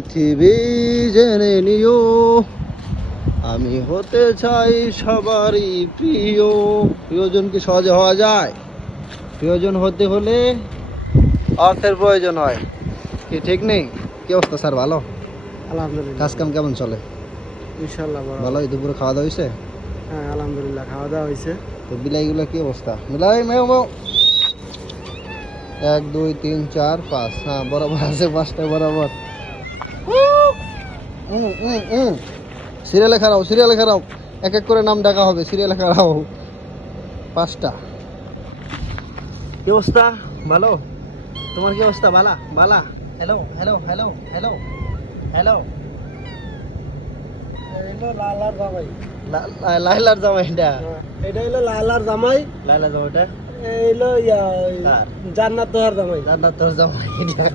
পৃথিবী জেনে নিও আমি হতে চাই সবারই প্রিয়। প্রিয়জন কি সহজে হওয়া যায়? প্রিয়জন হতে হলে অর্থের প্রয়োজন হয়, কি ঠিক নেই? কি অবস্থা স্যার, ভালো? আলহামদুলিল্লাহ, কাজ কাম কেমন চলে? ইনশাআল্লাহ ভালোই। দুপুরে খাওয়া দাওয়া হয়েছে? হ্যাঁ আলহামদুলিল্লাহ, খাওয়া দাওয়া হয়েছে। তো বিলাইগুলো কি অবস্থা? বিলাই মেও মেও 1 2 3 4 5, হ্যাঁ বরাবর আছে, 5টা বরাবর। সিরিয়ালে খারাও, সিরিয়ালে খারাও, এক এক করে নাম ডাকা হবে, সিরিয়ালে খারাও। 5টা। কি অবস্থা? ভালো? তোমার কি অবস্থা? বালা বালা? Hello hello hello hello hello. এটা লালার জামাই, লাইলার জামাই এটা? এটা হলো লালার জামাই, লাইলা জামাইটা এই হলো কার? জান্নাত দোহার জামাই। জান্নাত তোর জামাই এটা।